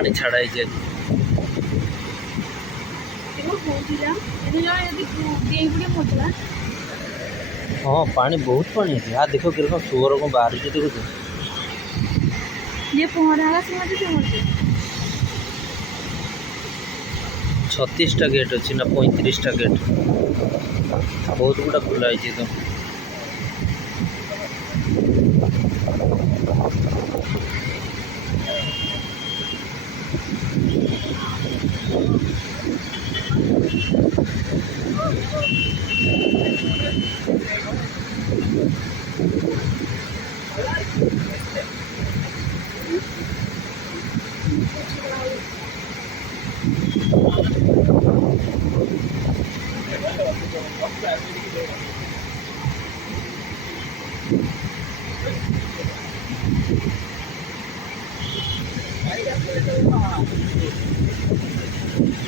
पानी छाड़ा है। हाँ पानी बहुत पानी है। हाँ देखो कि सुअर को बाहर देखो ये पहरा समझ 36टा गेट अच्छी ना 35टा गेट बहुत गुड़ा खुला है तो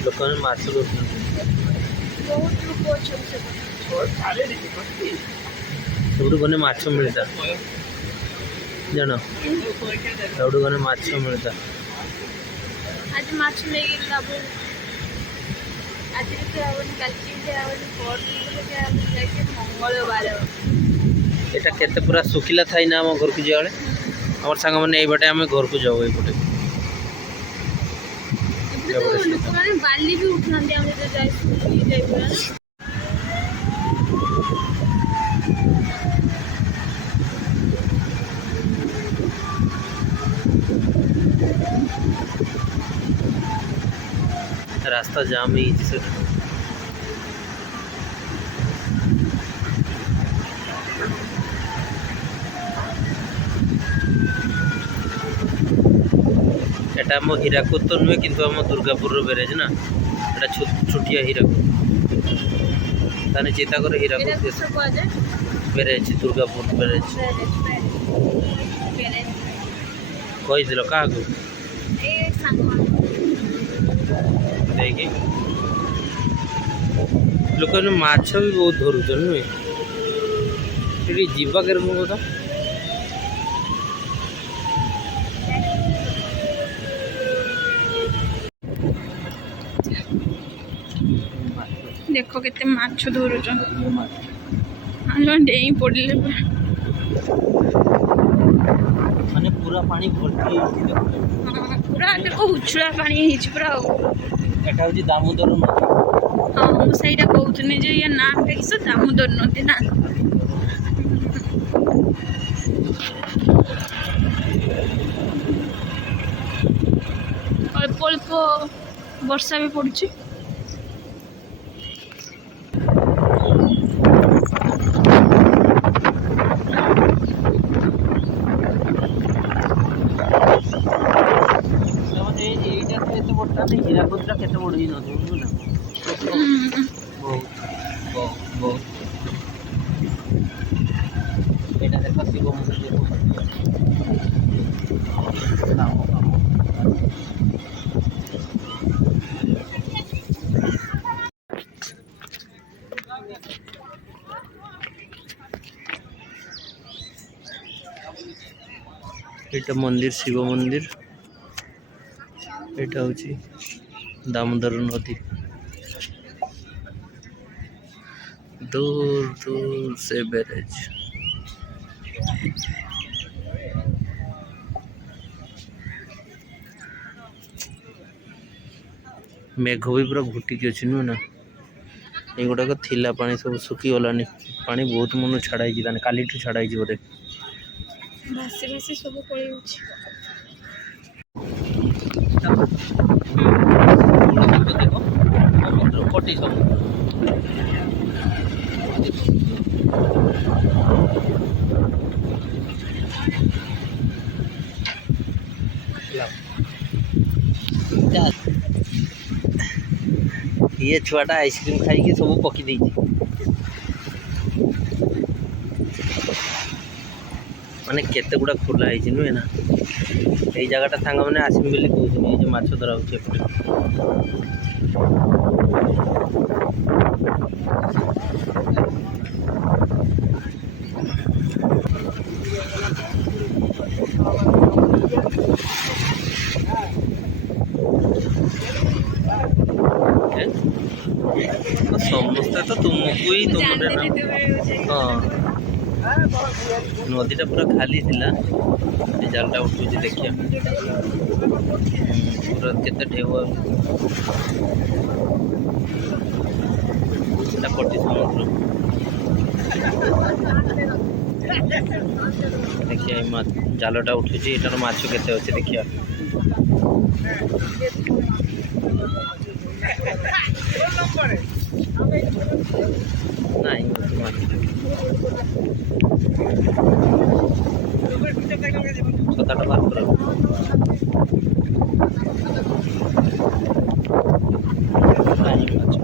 लोक माछ सब गने माछ मिलता जान सब गने माछ मिलता आज माछ लेके लाबो आज के आवनी कल के आवनी पौर के लेके मंगलवार एटा केते पूरा सुखिला थाई ना हम घर को जाले हमर संग माने ए बटे हम घर को जाओ ए बटे लोक माने बाली भी उठनांदे हम जे जाय सुखी जाय पूरा रास्ता जाम ही जिसे एटा हम हीराकुद तो नुहे किंतु हम दुर्गापुर बेरेज ना एटा छुटिया हीराकुद ताने चिंता कर हीराकुद बेरेज दुर्गापुर बेरेज कोई दिलो का को ए सांग देखी लोक माछ भी बहुत धरुचन नुहे ये जीवा कर कथा देखो केते माछ धरुचन आलो डेई पड़ले माने पूरा पानी भर्ती पूरा देखो उछुला पानी हिच पूरा एटा होची दामोदर नदी हाँ मु सहीटा कहूथुनी जे या नाम टा किस दामोदर नदी ना अल्प अल्प वर्षा भी पड़ुची हीराकुद केते बड़ ही नदी बहुत बहुत एटा देखो शिव मंदिर एटा मंदिर शिव मंदिर एटा होची दामोदर नदी दूर दूर से बैरेज मेघ भी पूरा घुटिकी अच्छी नुह ना ये गुड़ाक थिला पानी सब सुखी गलानी पानी बहुत मन छाड़ाई काली छाड़ाई बोधे भासी भासी सब पड़े कोटी सब ये छुआटा आइसक्रीम खाई सब पकी दी माने केते गुड़ा खोला है नुहे ना ये जगह सांग मैंने आसमी बोली कहते माछ धरा ସମସ୍ତେ ତ ତୁମକୁ ହିଁ ତୁମରେ ନା ହଁ ନଦୀଟା ପୁରା ଖାଲି ଥିଲା ଏ ଜାଲଟା ଉଠୁଛି ଦେଖିବା ପୁରା କେତେ ଢେଉ ସେଟା ପଟି ସମୁଦ୍ର ଦେଖିବା ଏ ଜାଲଟା ଉଠୁଛି ଏଟାର ମାଛ କେତେ ଅଛି ଦେଖିବା ନାଇଁ ଛତାଟା ବାହାର କର ନାଇଁ ମାଛ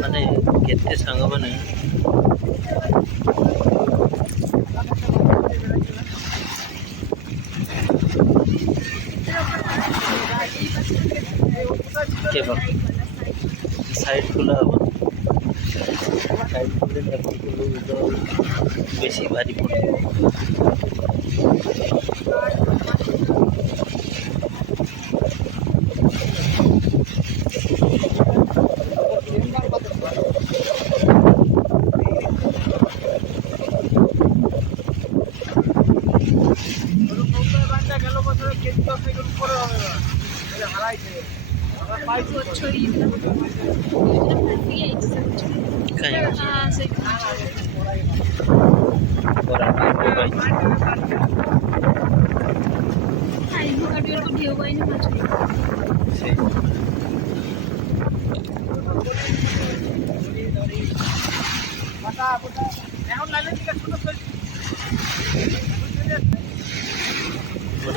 ମାନେ କେତେ ସାଙ୍ଗମାନେ केवल साइड खुला हम साइड खुले बेसी भारी पड़े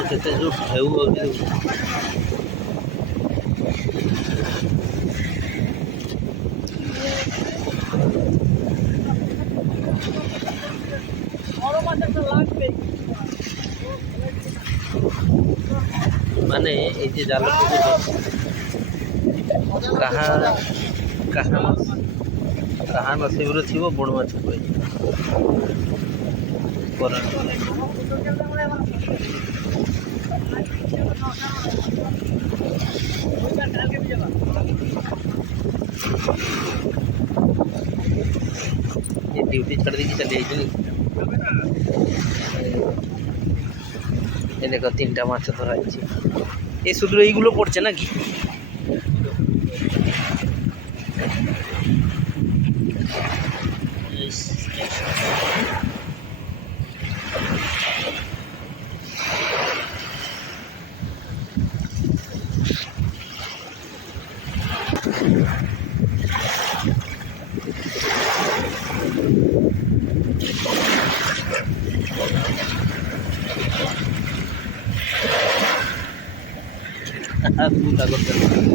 କେତେ ଯୋଉ ଢେଉ ହଉଛି ମାନେ এই যে জাল কাহা কাহা কাহা নসিবরে থিব বড় মাছ পাই করা ये ड्यूटी छड़ दी चली आई ये देखो 3টা মাছ ধরা হয়েছে এই শুধু এইগুলো পড়ছে নাকি puta cosa